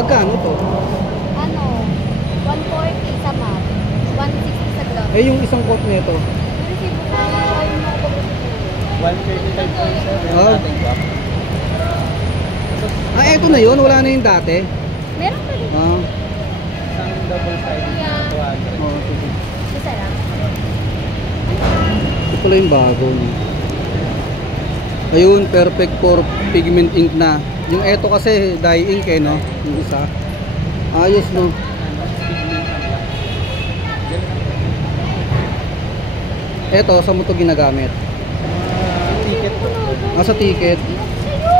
Magkano to? Ano, 140 sa map, 160 sa glove. Eh, yung isang quote nito. Resibo ko yung mga pag-resibo. 135 po sir, yung Oh. dating cup. Ah, eto na yun. Wala na yung dati. Meron pa din. Ah, Isang double sided na 200. oh, sige. Isa lang. Ito pala yung bago. Ayun, perfect for pigment ink na. Yung eto kasi dye ink eh, no? Yung isa. Ayos, no? Eto, saan mo ito ginagamit? Ticket po. Nasa ticket. Sa'yo!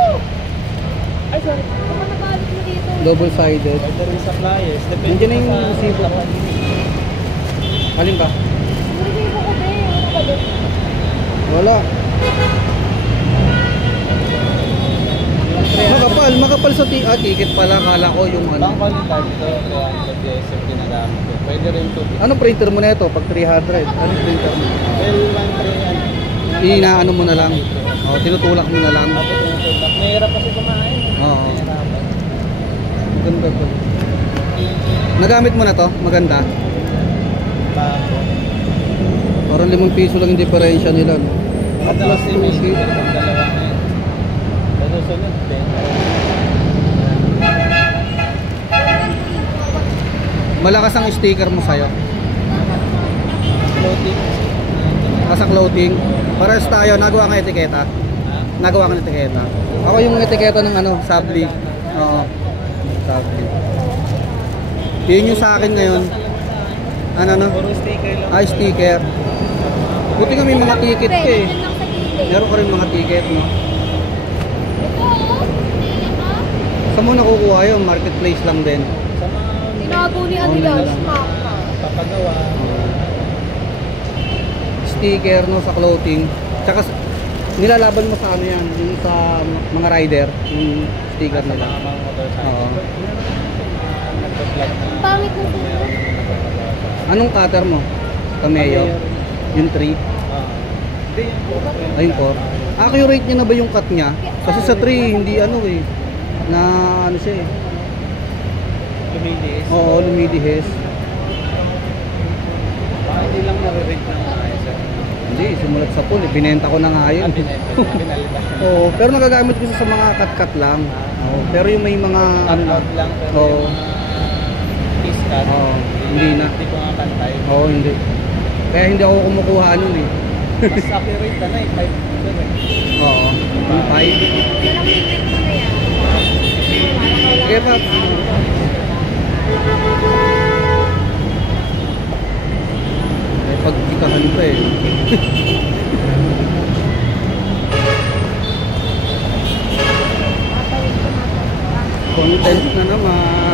Ay, sorry. Baka nabalik mo dito. Double-sided. Pwede rin sa flyers. Depende Nandiyan na yung sa resibo. laman. Alin ba? Yung resibo ko ba eh? Ano ba doon? Wala. Makapal sa ticket pala. Kala ko yung ano. Bang quality ito, 300 PS yung ginagamit ko. Pwede rin 250. Ano printer mo na ito? Pag 300. Ano printer mo? Well, 1.3 yan. Inaano mo na lang. Oh, tinutulak mo na lang. Ako tinutulak. Mahirap kasi kumain. Oo. Mahirapan. Maganda to. Nagamit mo na to? Maganda. Bago. Parang 5 piso lang yung diferensya nila, no? Maganda kasi may sticker pag dalawa na yun. Sa susunod, 10. Malakas ang sticker mo sa'yo. Floating. Sa clothing. Parehas tayo, nagawa ka ng etiketa. Nagawa ka ng etiketa. Ako yung etiketa ng ano, Sabli. Oo. Sabli. Yun yung sa akin ngayon. Ano? Puro sticker lang. Ay, sticker. Buti nga may mga ticket ka eh. Yan lang sa gilid. Meron ka rin mga ticket, no? Ito oh. Saan mo nakukuha yun? Marketplace lang din. Sa mga Tinago ni ano Online yan, lang. smack. papagawa. Sticker, no, sa clothing. Tsaka nilalaban mo sa ano yan, yung sa mga rider, yung sticker Sa nila. mga motorcycle. Oo. Ang pangit ng tulo. Anong cutter mo? Cameo? Yung 3? Hindi yung Ayun po. Accurate niya na ba yung cut niya? Kasi sa 3 hindi ano eh. Na ano siya eh. lumilis. Oo, lumidihis. Baka hindi lang nare-rate ng maayos. Hindi, simulat sa pool eh. Binenta ko na nga yun. Pinalitan. Oo, pero nagagamit ko sa mga cut-cut lang. Oo, pero yung may mga ano Cut-out lang, pero Oo. yung mga kiss cut, Oo, hindi na. Hindi ko nga kantay. Oo, hindi. Kaya hindi ako kumukuha nun eh. Mas accurate ka na eh, 5. Oo, yung 5. Yan ang favorite mo na yan. Sige pa. Eh, pagkikahan pa eh. Content na naman.